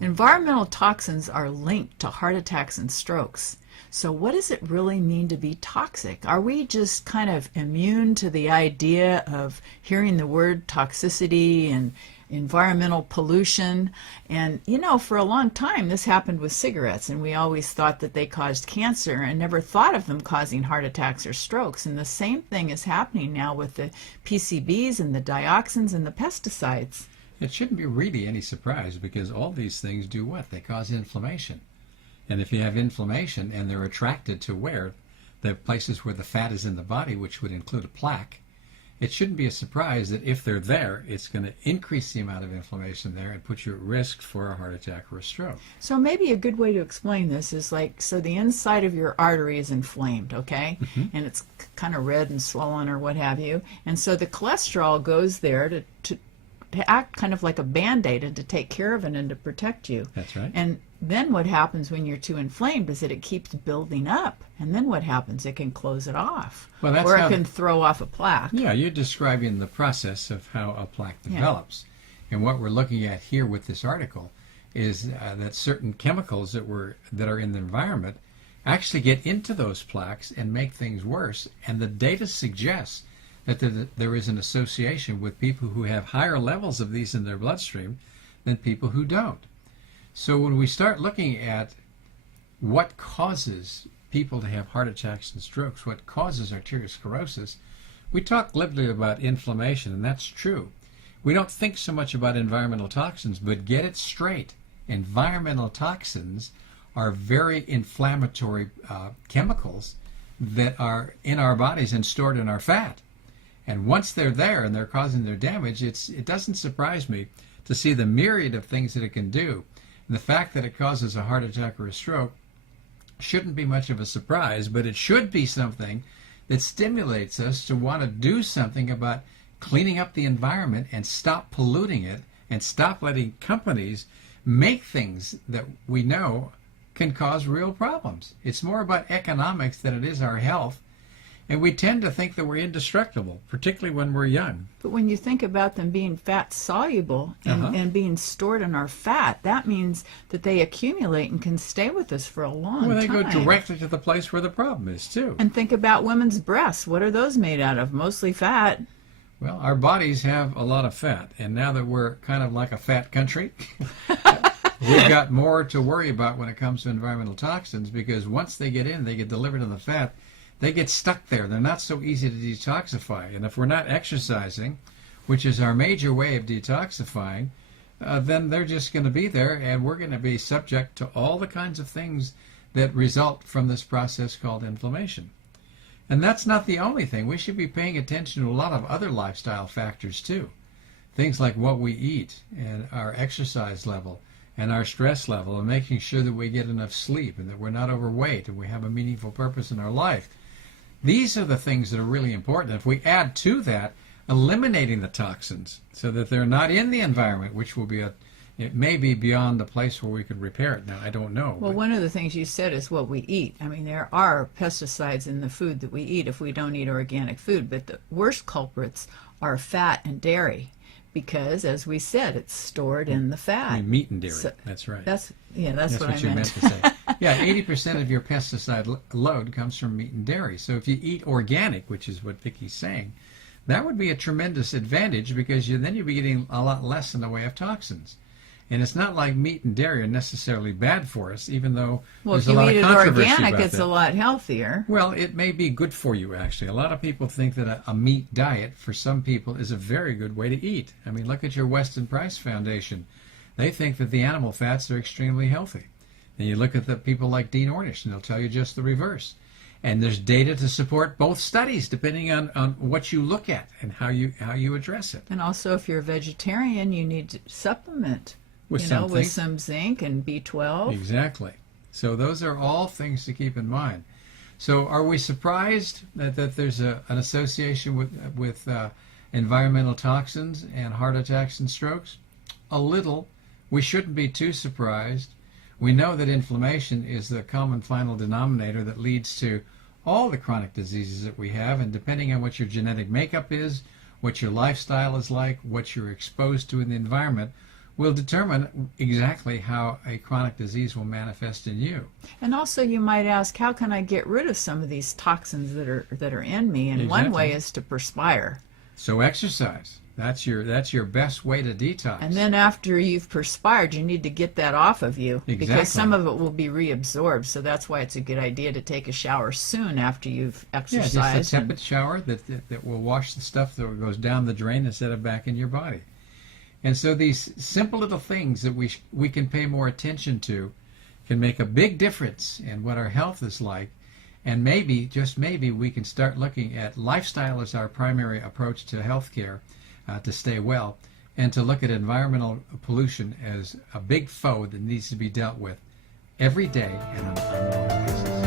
Environmental toxins are linked to heart attacks and strokes. So what does it really mean to be toxic? Are we just kind of immune to the idea of hearing the word toxicity and environmental pollution? And you know, for a long time this happened with cigarettes, and we always thought that they caused cancer and never thought of them causing heart attacks or strokes. And the same thing is happening now with the PCBs and the dioxins and the pesticides. It shouldn't be really any surprise, because all these things do what? They cause inflammation. And if you have inflammation and they're attracted to where? The places where the fat is in the body, which would include a plaque, it shouldn't be a surprise that if they're there, it's going to increase the amount of inflammation there and put you at risk for a heart attack or a stroke. So maybe a good way to explain this is like, so the inside of your artery is inflamed, okay? And it's kind of red and swollen or what have you. And so the cholesterol goes there to act kind of like a Band-Aid and to take care of it and to protect you. That's right. And then what happens when you're too inflamed is that it keeps building up. And then what happens? It can close it off. Well, that's or it can throw off a plaque. Yeah, you're describing the process of how a plaque develops. Yeah. And what we're looking at here with this article is that certain chemicals that are in the environment actually get into those plaques and make things worse. And the data suggests that there is an association with people who have higher levels of these in their bloodstream than people who don't. So when we start looking at what causes people to have heart attacks and strokes, what causes arteriosclerosis, we talk glibly about inflammation, and that's true. We don't think so much about environmental toxins, but get it straight. Environmental toxins are very inflammatory chemicals that are in our bodies and stored in our fat. And once they're there and they're causing their damage, it doesn't surprise me to see the myriad of things that it can do. And the fact that it causes a heart attack or a stroke shouldn't be much of a surprise, but it should be something that stimulates us to want to do something about cleaning up the environment and stop polluting it and stop letting companies make things that we know can cause real problems. It's more about economics than it is our health. And we tend to think that we're indestructible, particularly when we're young. But when you think about them being fat soluble and being stored in our fat, that means that they accumulate and can stay with us for a long time. Well, they go directly to the place where the problem is, too. And think about women's breasts. What are those made out of? Mostly fat. Well, our bodies have a lot of fat. And now that we're kind of like a fat country, we've got more to worry about when it comes to environmental toxins, because once they get in, they get delivered in the fat. They get stuck there. They're not so easy to detoxify. And if we're not exercising, which is our major way of detoxifying, then they're just going to be there, and we're going to be subject to all the kinds of things that result from this process called inflammation. And that's not the only thing. We should be paying attention to a lot of other lifestyle factors too. Things like what we eat and our exercise level and our stress level, and making sure that we get enough sleep and that we're not overweight and we have a meaningful purpose in our life. These are the things that are really important. If we add to that eliminating the toxins so that they're not in the environment, which will be it may be beyond the place where we could repair it. Now, I don't know. Well, one of the things you said is what we eat. I mean, there are pesticides in the food that we eat if we don't eat organic food, but the worst culprits are fat and dairy, because, as we said, it's stored in the fat. I mean, meat and dairy. So, that's right. That's what I you meant to say. Yeah, 80% of your pesticide load comes from meat and dairy. So if you eat organic, which is what Vicky's saying, that would be a tremendous advantage, because then you'd be getting a lot less in the way of toxins. And it's not like meat and dairy are necessarily bad for us, even though there's a lot of controversy about that. Well, if you eat it organic, it's a lot healthier. Well, it may be good for you, actually. A lot of people think that a meat diet, for some people, is a very good way to eat. I mean, look at your Weston Price Foundation. They think that the animal fats are extremely healthy. And you look at the people like Dean Ornish, and they'll tell you just the reverse. And there's data to support both studies, depending on what you look at and how you address it. And also, if you're a vegetarian, you need to supplement. With some zinc and B12. Exactly. So those are all things to keep in mind. So are we surprised that there's an association with environmental toxins and heart attacks and strokes? A little. We shouldn't be too surprised. We know that inflammation is the common final denominator that leads to all the chronic diseases that we have, and depending on what your genetic makeup is, what your lifestyle is like, what you're exposed to in the environment, will determine exactly how a chronic disease will manifest in you. And also you might ask, how can I get rid of some of these toxins that are in me? And one Exactly. way is to perspire. So exercise. That's your best way to detox. And then after you've perspired, you need to get that off of you, Exactly. because some of it will be reabsorbed. So that's why it's a good idea to take a shower soon after you've exercised. Yeah, just a tepid shower that will wash the stuff that goes down the drain instead of back in your body. And so these simple little things that we can pay more attention to can make a big difference in what our health is like. And maybe, just maybe, we can start looking at lifestyle as our primary approach to healthcare to stay well, and to look at environmental pollution as a big foe that needs to be dealt with every day and on an ongoing basis.